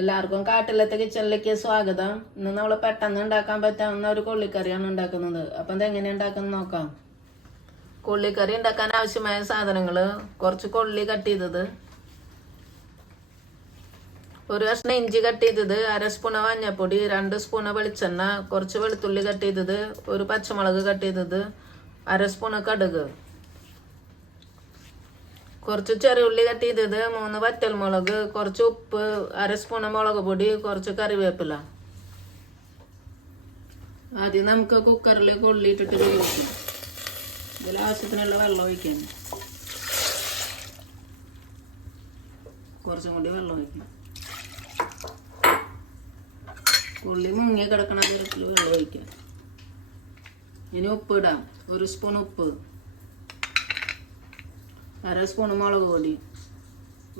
എല്ലാവർക്കും കാട്ടിലത്തെ കിച്ചണിലേക്ക് സ്വാഗതം. ഇന്ന് നമ്മൾ പെട്ടെന്ന് ഉണ്ടാക്കാൻ പറ്റാവുന്ന ഒരു കൊള്ളിക്കറിയാണ് ഉണ്ടാക്കുന്നത്. അപ്പം ഇത് എങ്ങനെ ഉണ്ടാക്കുന്നത് നോക്കാം. കൊള്ളിക്കറി ഉണ്ടാക്കാൻ ആവശ്യമായ സാധനങ്ങൾ കുറച്ച് കൊള്ളി കട്ട് ചെയ്തത്. ഒരു കഷ്ണം ഇഞ്ചി കട്ട് ചെയ്തത്. അര സ്പൂണ് മഞ്ഞപ്പൊടി രണ്ട് സ്പൂണ് വെളിച്ചെണ്ണ കുറച്ച് വെളുത്തുള്ളി കട്ട് ചെയ്തത്. ഒരു പച്ചമുളക് കട്ട് ചെയ്തത്. അര സ്പൂണ് കടുക്. കുറച്ച് ചെറിയുള്ളി കട്ട് ചെയ്തത് മൂന്ന് വറ്റൽമുളക് കുറച്ച് ഉപ്പ് അര സ്പൂണ് മുളക് പൊടി കുറച്ച് കറിവേപ്പില. ആദ്യം നമുക്ക് കുക്കറിൽ കൊള്ളിയിട്ടിട്ട് ഇതിൽ ആവശ്യത്തിനുള്ള വെള്ളം ഒഴിക്കാൻ കുറച്ചും കൂടി വെള്ളം ഒഴിക്കാം. ഉള്ളി മുങ്ങി കിടക്കണ തരത്തിൽ വെള്ളം ഒഴിക്കാം. ഇനി ഉപ്പ് ഇടാം. ഒരു സ്പൂൺ ഉപ്പ്. അര സ്പൂൺ മുളക് പൊടി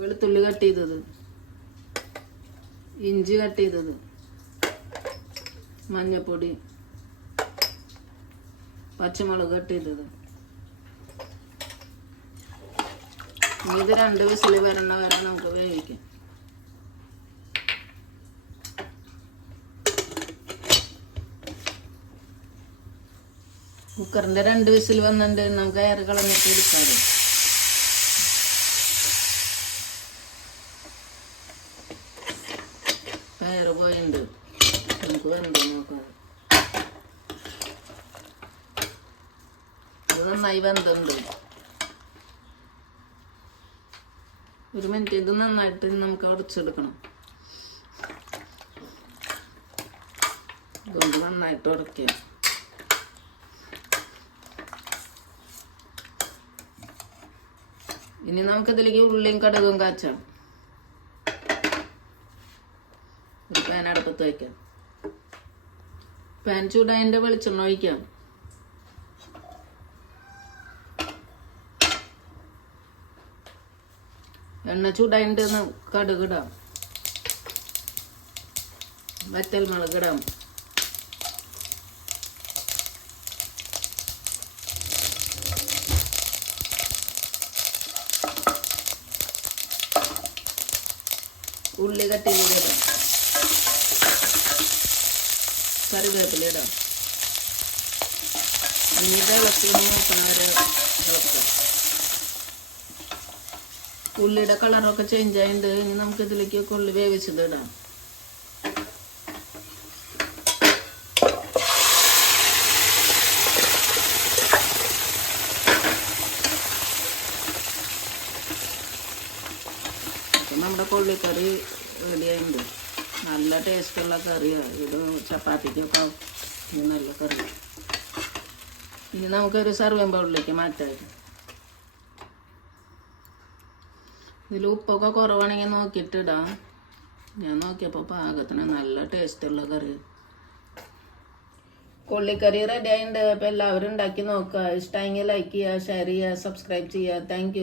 വെളുത്തുള്ളി കട്ട് ചെയ്തത് ഇഞ്ചി കട്ട് ചെയ്തത് മഞ്ഞൾപ്പൊടി പച്ചമുളക് കട്ട് ചെയ്തത്. ഇത് രണ്ട് വിസിൽ വരണ വരെ നമുക്ക് വേവിക്കാം. കുക്കറിന്റെ രണ്ട് വിസിൽ വന്നിട്ട് നമുക്ക് എയർ കളഞ്ഞിട്ട് എടുക്കാം എയർ പോയിണ്ട് നമുക്ക് വെന്ത് നോക്കാം. അത് നന്നായി വെന്തുണ്ട്. ഒരു മിനിറ്റ് ഇത് നന്നായിട്ട് നമുക്ക് ഉടച്ചെടുക്കണം. ഇതുകൊണ്ട് നന്നായിട്ട് ഉടക്കുക ഇനി നമുക്കിതിലേക്ക് ഉള്ളിയും കടുകും കാച്ചാം. ഒരു പാൻ അടുപ്പത്ത് വയ്ക്കാം പാൻ ചൂടായതിന്റെ വെളിച്ചെണ്ണ ഒഴിക്കാം. എണ്ണ ചൂടായിട്ട് കടുക് ഇടാം. വറ്റൽ മുളക് ഇടാം. ഉള്ളി കട്ടി ചെയ്തിടാം കറിവേപ്പില ഇടാം എന്നിട്ട് ഇളക്കി ഒന്ന് നോക്കണ വരെ ഇളക്കുക ഉള്ളിയുടെ കളറൊക്കെ ചേഞ്ച് ആയിട്ടുണ്ട് ഇനി നമുക്ക് ഇതിലേക്ക് ഉള്ളി വേവിച്ചത് ഇടാം. നമ്മുടെ കൊള്ളിക്കറി റെഡി ആയിട്ടുണ്ട് നല്ല ടേസ്റ്റുള്ള കറിയാണ് ഇത് ചപ്പാത്തിക്കൊക്കെ ഇത് നല്ല കറി. ഇനി നമുക്കൊരു സർവേം ബൗളിലേക്ക് മാറ്റാം. ഇതിൽ ഉപ്പൊക്കെ കുറവാണെങ്കിൽ നോക്കിയിട്ടിടാം ഞാൻ നോക്കിയപ്പോൾ പാകത്തിന് നല്ല ടേസ്റ്റുള്ള കറി. കൊള്ളിക്കറി റെഡി ആയിട്ടുണ്ട് അപ്പോൾ എല്ലാവരും ഉണ്ടാക്കി നോക്കുക. ഇഷ്ടമെങ്കിൽ ലൈക്ക് ചെയ്യുക ഷെയർ ചെയ്യുക സബ്സ്ക്രൈബ് ചെയ്യുക. താങ്ക്